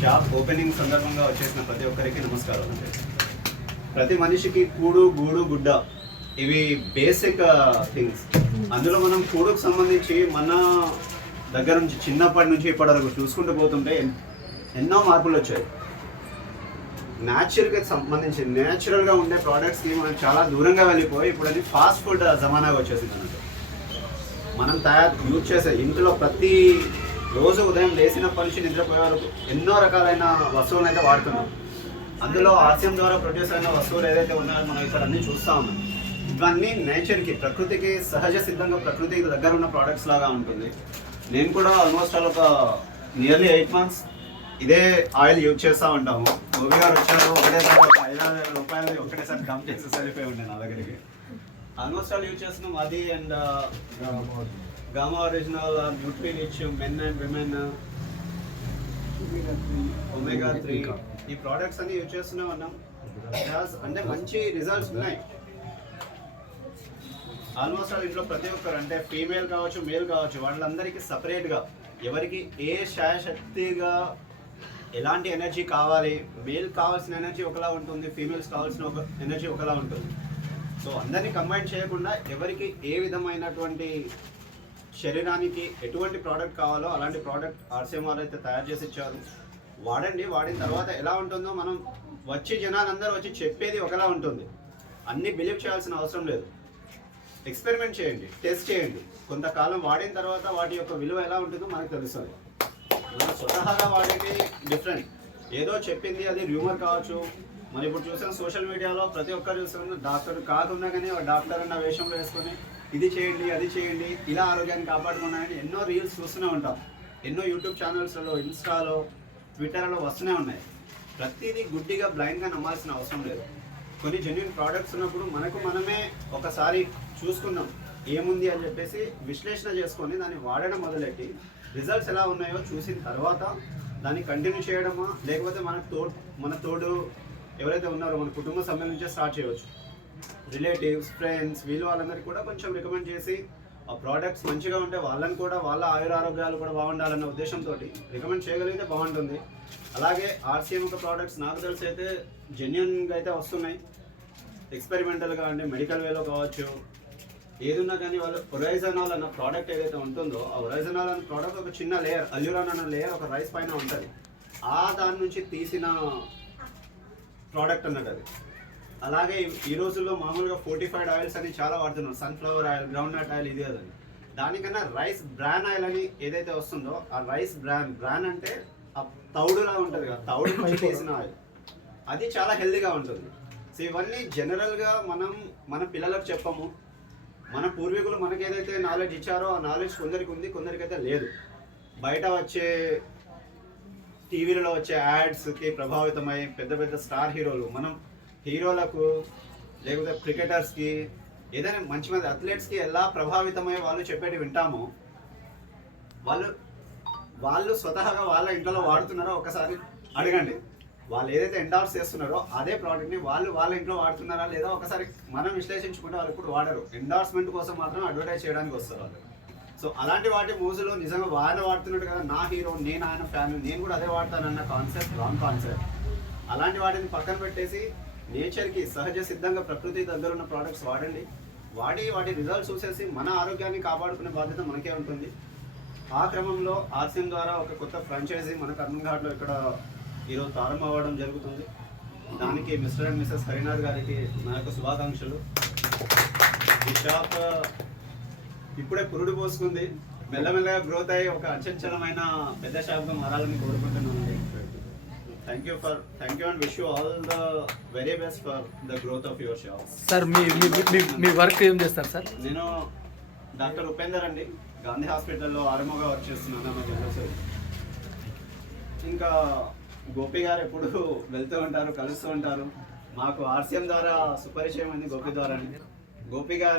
Shop opening సందర్భంగా వచ్చేసిన ప్రతి ఒక్కరికి నమస్కారం అండి. ప్రతి మనిషికి కూడు గూడు గుడ్డ ఇవి బేసిక్ థింగ్స్. అందులో మనం కూడుకు సంబంధించి మన దగ్గర నుంచి చిన్నప్పటి నుంచి ఇప్పటి వరకు చూసుకుంటూ పోతుంటే ఎన్నో మార్పులు వచ్చాయి. న్యాచురల్కి సంబంధించి న్యాచురల్గా ఉండే ప్రోడక్ట్స్కి మనం చాలా దూరంగా వెళ్ళిపోయి ఇప్పుడు అది ఫాస్ట్ ఫుడ్ జమానాగా వచ్చేసింది అన్నట్టు. మనం యూజ్ చేసే ఇంట్లో ప్రతి రోజు ఉదయం లేచినప్పటి నుంచి నిద్రపోయే వరకు ఎన్నో రకాలైన వస్తువులను అయితే వాడుతున్నాం. అందులో ఆర్సిఎం ద్వారా ప్రొడ్యూస్ అయిన వస్తువులు ఏదైతే ఉన్నాయో మనం ఇక్కడ అన్నీ చూస్తూ ఉన్నాం. ఇవన్నీ నేచర్కి, ప్రకృతికి సహజ సిద్ధంగా ప్రకృతికి దగ్గర ఉన్న ప్రోడక్ట్స్ లాగా ఉంటుంది. నేను కూడా ఆల్మోస్ట్ ఒక నియర్లీ 8 months ఇదే ఆయిల్ యూజ్ చేస్తూ ఉంటాము. గోపి గారు వచ్చారు, ఒకటేసారి ఒక 5,000 రూపాయలు ఒకటేసారి డమ్ చేసి సరిపోయి ఉండే నా దగ్గరికి. ఆల్మోస్ట్ ఆల్ యూజ్ చేస్తున్నాం అది. And gamma original, Nutri rich, men and women, omega 3 ఈ ప్రోడక్ట్స్ అన్ని యూజ్ చేస్తూనే ఉన్నాం. అంటే మంచి రిజల్ట్స్ ఉన్నాయి. ఆల్మోస్ట్ ఆల్ ఇంట్లో ప్రతి ఒక్కరు, అంటే ఫీమేల్ కావచ్చు మేల్ కావచ్చు, వాళ్ళందరికీ సపరేట్గా ఎవరికి ఏ శాయశక్తిగా ఎలాంటి ఎనర్జీ కావాలి, మేల్ కావాల్సిన ఎనర్జీ ఒకలా ఉంటుంది, ఫీమేల్స్ కావాల్సిన ఒక ఎనర్జీ ఒకలా ఉంటుంది. సో అందరినీ కంబైన్ చేయకుండా ఎవరికి ఏ విధమైనటువంటి శరీరానికి ఎటువంటి ప్రోడక్ట్ కావాలో అలాంటి ప్రోడక్ట్ ఆర్సిఎం వాళ్ళు అయితే తయారు చేసి ఇచ్చారు. వాడండి, వాడిన తర్వాత ఎలా ఉంటుందో మనం వచ్చి జనాలందరూ వచ్చి చెప్పేది ఒకలా ఉంటుంది. అన్నీ బిలీవ్ చేయాల్సిన అవసరం లేదు. ఎక్స్పెరిమెంట్ చేయండి, టెస్ట్ చేయండి. కొంతకాలం వాడిన తర్వాత వాటి యొక్క విలువ ఎలా ఉంటుందో మనకు తెలుస్తుంది. మనం స్వతహాగా వాడేది డిఫరెంట్. ఏదో చెప్పింది అది రూమర్ కావచ్చు. మనం ఇప్పుడు చూసాం సోషల్ మీడియాలో ప్రతి ఒక్కరు చూస్తున్న డాక్టర్ కాకుండా కానీ డాక్టర్ అన్న వేషంలో వేసుకొని ఇది చేయండి అది చేయండి ఇలా ఆరోగ్యాన్ని కాపాడుకున్నాయని ఎన్నో రీల్స్ చూస్తూనే ఉంటాం. ఎన్నో యూట్యూబ్ ఛానల్స్లో, ఇన్స్టాలో, ట్విట్టర్లో వస్తూనే ఉన్నాయి. ప్రతిదీ గుడ్డిగా బ్లైండ్గా నమ్మాల్సిన అవసరం లేదు. కొన్ని జెన్యున్ ప్రోడక్ట్స్ ఉన్నప్పుడు మనమే ఒకసారి చూసుకున్నాం ఏముంది అని చెప్పేసి విశ్లేషణ చేసుకొని దాన్ని వాడడం మొదలెట్టి రిజల్ట్స్ ఎలా ఉన్నాయో చూసిన తర్వాత దాన్ని కంటిన్యూ చేయడమా, లేకపోతే మన తోడు ఎవరైతే ఉన్నారో మన కుటుంబ సభ్యుల నుంచే స్టార్ట్ చేయవచ్చు. రిలేటివ్స్, ఫ్రెండ్స్, వాళ్ళందరికీ కూడా కొంచెం రికమెండ్ చేసి ఆ ప్రోడక్ట్స్ మంచిగా ఉంటే వాళ్ళని కూడా వాళ్ళ ఆయురారోగ్యాలు కూడా బాగుండాలన్న ఉద్దేశంతో రికమెండ్ చేయగలిగితే బాగుంటుంది. అలాగే ఆర్సిఎం యొక్క ప్రోడక్ట్స్ నాకు తెలిసి అయితే జెన్యున్గా అయితే వస్తున్నాయి. ఎక్స్పెరిమెంటల్గా అంటే మెడికల్ వేలో కావచ్చు, ఏదున్నా కానీ వాళ్ళు ఒరైజనాల్ అన్న ప్రోడక్ట్ ఏదైతే ఉంటుందో ఆ ఒరైజనాల్ అన్న ప్రోడక్ట్ ఒక చిన్న లేయర్, అల్యూరాన్ అన్న లేయర్ ఒక రైస్ పైన ఉంటుంది. దాని నుంచి తీసిన ప్రోడక్ట్ అన్నట్టు అది. అలాగే ఈ రోజుల్లో మామూలుగా ఫోర్టిఫైడ్ ఆయిల్స్ అని చాలా వాడుతున్నాం. Sunflower oil, groundnut oil, ఇది అదని. దానికన్నా రైస్ బ్రాన్ ఆయిల్ అని ఏదైతే వస్తుందో ఆ రైస్ బ్రాన్ అంటే ఆ తౌడులా ఉంటుంది కదా, తౌడు నుంచి తీసిన ఆయిల్, అది చాలా హెల్తీగా ఉంటుంది. సో ఇవన్నీ జనరల్గా మనం మన పిల్లలకు చెప్పము. మన పూర్వీకులు మనకి ఏదైతే నాలెడ్జ్ ఇచ్చారో ఆ నాలెడ్జ్ కొందరికి ఉంది, కొందరికైతే లేదు. బయట వచ్చే టీవీలలో వచ్చే యాడ్స్కి ప్రభావితమై పెద్ద పెద్ద స్టార్ హీరోలు, మనం హీరోలకు లేకపోతే క్రికెటర్స్కి ఏదైనా మంచి మంది అథ్లెట్స్కి ఎలా ప్రభావితమై వాళ్ళు చెప్పేటి వింటామో, వాళ్ళు స్వతహాగా వాళ్ళ ఇంట్లో వాడుతున్నారో ఒకసారి అడగండి. వాళ్ళు ఏదైతే ఎండార్స్ చేస్తున్నారో అదే ప్రోడక్ట్ని వాళ్ళ ఇంట్లో వాడుతున్నారా లేదా ఒకసారి మనం విశ్లేషించుకుంటే వాళ్ళు ఇప్పుడు వాడరు. ఎండార్స్మెంట్ కోసం మాత్రం అడ్వర్టైజ్ చేయడానికి వస్తారు వాళ్ళు. సో అలాంటి వాటి మూజులో నిజంగా వాళ్ళు వాడుతున్నాడు కదా నా హీరో, నేను ఆయన ఫ్యాన్, నేను కూడా అదే వాడతానన్న కాన్సెప్ట్ రాంగ్ కాన్సెప్ట్. అలాంటి వాటిని పక్కన పెట్టేసి నేచర్కి సహజ సిద్ధంగా ప్రకృతి దగ్గర ఉన్న ప్రోడక్ట్స్ వాడండి. వాటి రిజల్ట్స్ చూసేసి మన ఆరోగ్యాన్ని కాపాడుకునే బాధ్యత మనకే ఉంటుంది. ఆ క్రమంలో ఆర్సిఎం ద్వారా ఒక కొత్త ఫ్రాంచైజీ మన కర్మంఘాట్లో ఇక్కడ ఈరోజు ప్రారంభం అవ్వడం జరుగుతుంది. దానికి మిస్టర్ అండ్ మిస్సెస్ హరినాథ్ గారికి నా యొక్క శుభాకాంక్షలు. ఈ షాప్ ఇప్పుడే పురుడు పోసుకుంది, మెల్లమెల్లగా గ్రోత్ అయ్యి ఒక అచంచలమైన పెద్ద షాప్గా మారాలని కోరుకుంటున్నానండి. Thank you and wish you all the very best for the growth of your shop. Sir me work ఏం చేస్తారు సార్? నేను డాక్టర్ ఉపేందర్ అండి, గాంధీ హాస్పిటల్లో ఆర్ఎంఓగా వర్క్ చేస్తున్నాను. ఇంకా గోపి గారు ఎప్పుడు వెళ్తూ ఉంటారు, కలుస్తూ ఉంటారు. మాకు ఆర్సిఎం ద్వారా సుపరిచయం అయింది గోపి ద్వారా. గోపి గారు